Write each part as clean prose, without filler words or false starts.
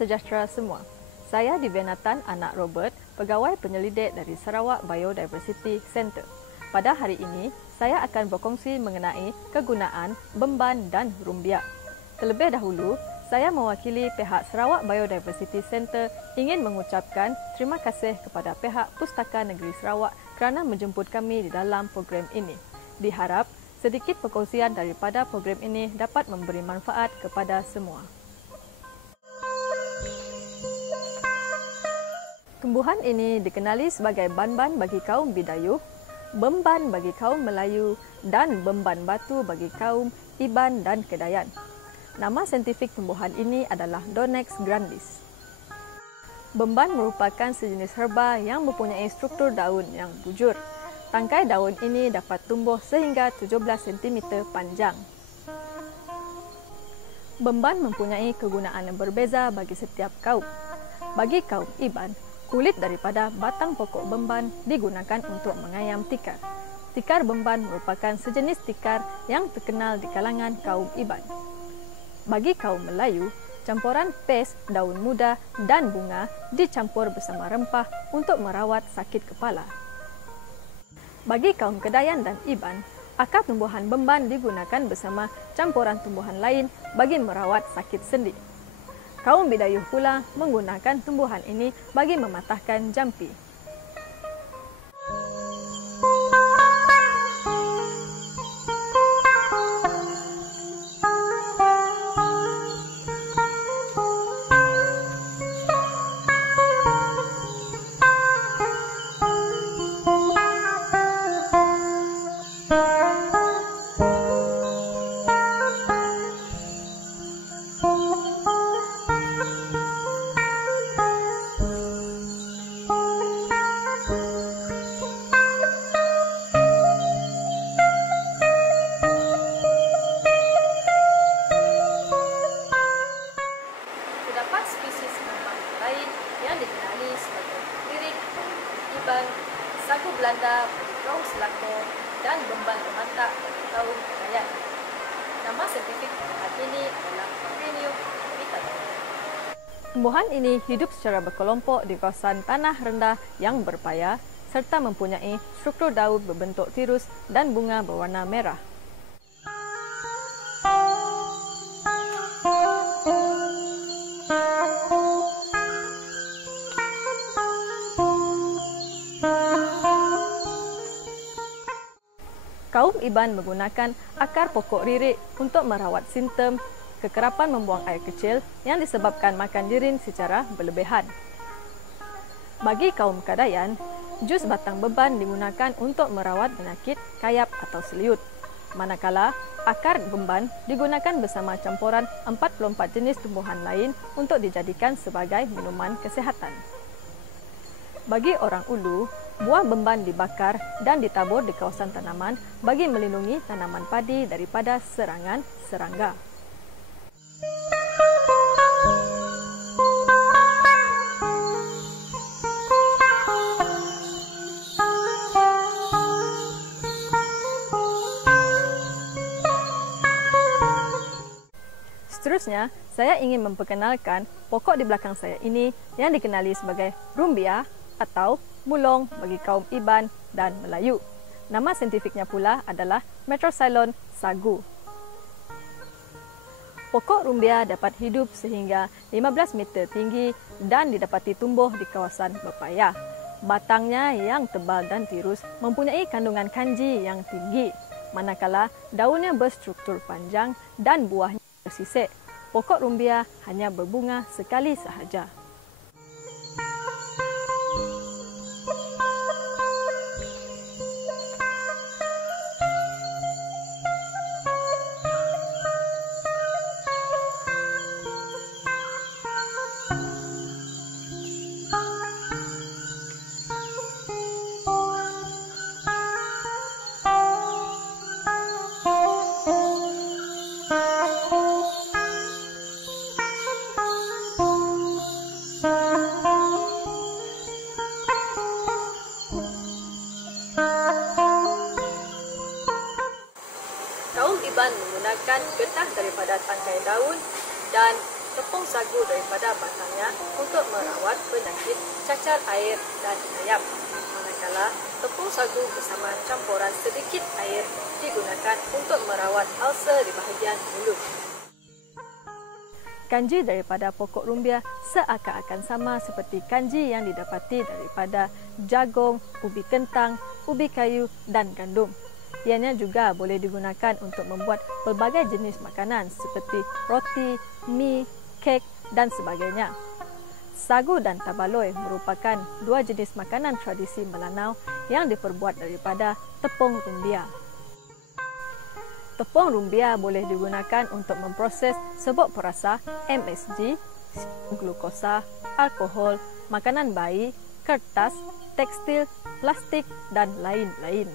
sejahtera semua. Saya Diviana Tan, anak Robert, pegawai penyelidik dari Sarawak Biodiversity Centre. Pada hari ini, saya akan berkongsi mengenai kegunaan Bemban dan Rumbia. Terlebih dahulu, saya mewakili pihak Sarawak Biodiversity Centre ingin mengucapkan terima kasih kepada pihak Pustaka Negeri Sarawak kerana menjemput kami di dalam program ini. Diharap sedikit perkongsian daripada program ini dapat memberi manfaat kepada semua. Tumbuhan ini dikenali sebagai banban bagi kaum Bidayuh, Bemban bagi kaum Melayu dan Bemban batu bagi kaum Iban dan Kedayan. Nama saintifik tumbuhan ini adalah Donax grandis. Bemban merupakan sejenis herba yang mempunyai struktur daun yang bujur. Tangkai daun ini dapat tumbuh sehingga 17 cm panjang. Bemban mempunyai kegunaan yang berbeza bagi setiap kaum. Bagi kaum Iban, kulit daripada batang pokok bemban digunakan untuk mengayam tikar. Tikar bemban merupakan sejenis tikar yang terkenal di kalangan kaum Iban. Bagi kaum Melayu, campuran pes, daun muda dan bunga dicampur bersama rempah untuk merawat sakit kepala. Bagi kaum Kedayan dan Iban, akar tumbuhan bemban digunakan bersama campuran tumbuhan lain bagi merawat sakit sendi. Kaum Bidayuh pula menggunakan tumbuhan ini bagi mematahkan jampi. Terdapat spesies bemban lain yang dikenali sebagai lirik, Iban, sagu Belanda bagi kaum Selangor dan bemban remantak bagi kaum Kedayan. Nama saintifik tumbuhan ini adalah Perennium vitata. Tumbuhan ini hidup secara berkelompok di kawasan tanah rendah yang berpayah serta mempunyai struktur daun berbentuk tirus dan bunga berwarna merah. Kaum Iban menggunakan akar pokok ririk untuk merawat simptom kekerapan membuang air kecil yang disebabkan makan dirin secara berlebihan. Bagi kaum Kedayan, jus batang beban digunakan untuk merawat penyakit kayap atau seliut. Manakala akar bemban digunakan bersama campuran 44 jenis tumbuhan lain untuk dijadikan sebagai minuman kesihatan. Bagi orang Ulu, buah bemban dibakar dan ditabur di kawasan tanaman bagi melindungi tanaman padi daripada serangan serangga. Seterusnya, saya ingin memperkenalkan pokok di belakang saya ini yang dikenali sebagai Rumbia atau mulong bagi kaum Iban dan Melayu. Nama saintifiknya pula adalah Metrosylon sagu. Pokok rumbia dapat hidup sehingga 15 meter tinggi dan didapati tumbuh di kawasan berpayah. Batangnya yang tebal dan tirus mempunyai kandungan kanji yang tinggi, manakala daunnya berstruktur panjang dan buahnya bersisik. Pokok rumbia hanya berbunga sekali sahaja. Iban menggunakan getah daripada tangkai daun dan tepung sagu daripada batangnya untuk merawat penyakit cacar air dan ayam. Manakala tepung sagu bersama campuran sedikit air digunakan untuk merawat ulcer di bahagian mulut. Kanji daripada pokok rumbia seakan-akan sama seperti kanji yang didapati daripada jagung, ubi kentang, ubi kayu dan gandum. Ianya juga boleh digunakan untuk membuat pelbagai jenis makanan seperti roti, mi, kek dan sebagainya. Sagu dan tabaloi merupakan dua jenis makanan tradisi Melanau yang diperbuat daripada tepung rumbia. Tepung rumbia boleh digunakan untuk memproses sebut perasa, MSG, glukosa, alkohol, makanan bayi, kertas, tekstil, plastik dan lain-lain.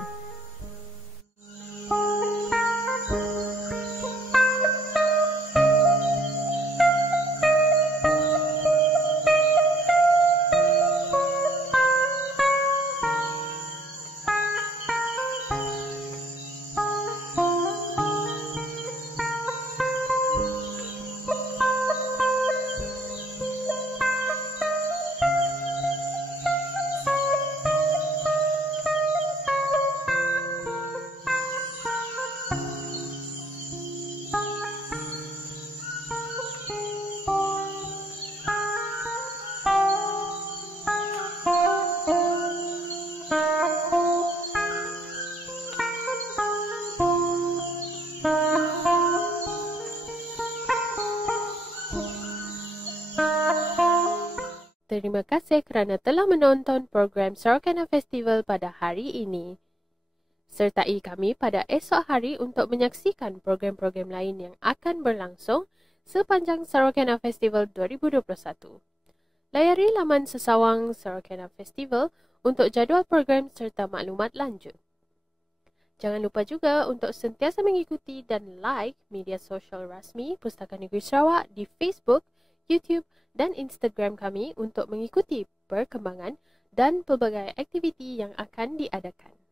Terima kasih kerana telah menonton program Sorokana Festival pada hari ini. Sertai kami pada esok hari untuk menyaksikan program-program lain yang akan berlangsung sepanjang Sorokana Festival 2021. Layari laman sesawang Sorokana Festival untuk jadual program serta maklumat lanjut. Jangan lupa juga untuk sentiasa mengikuti dan like media sosial rasmi Pustaka Negeri Sarawak di Facebook, YouTube dan Instagram kami untuk mengikuti perkembangan dan pelbagai aktiviti yang akan diadakan.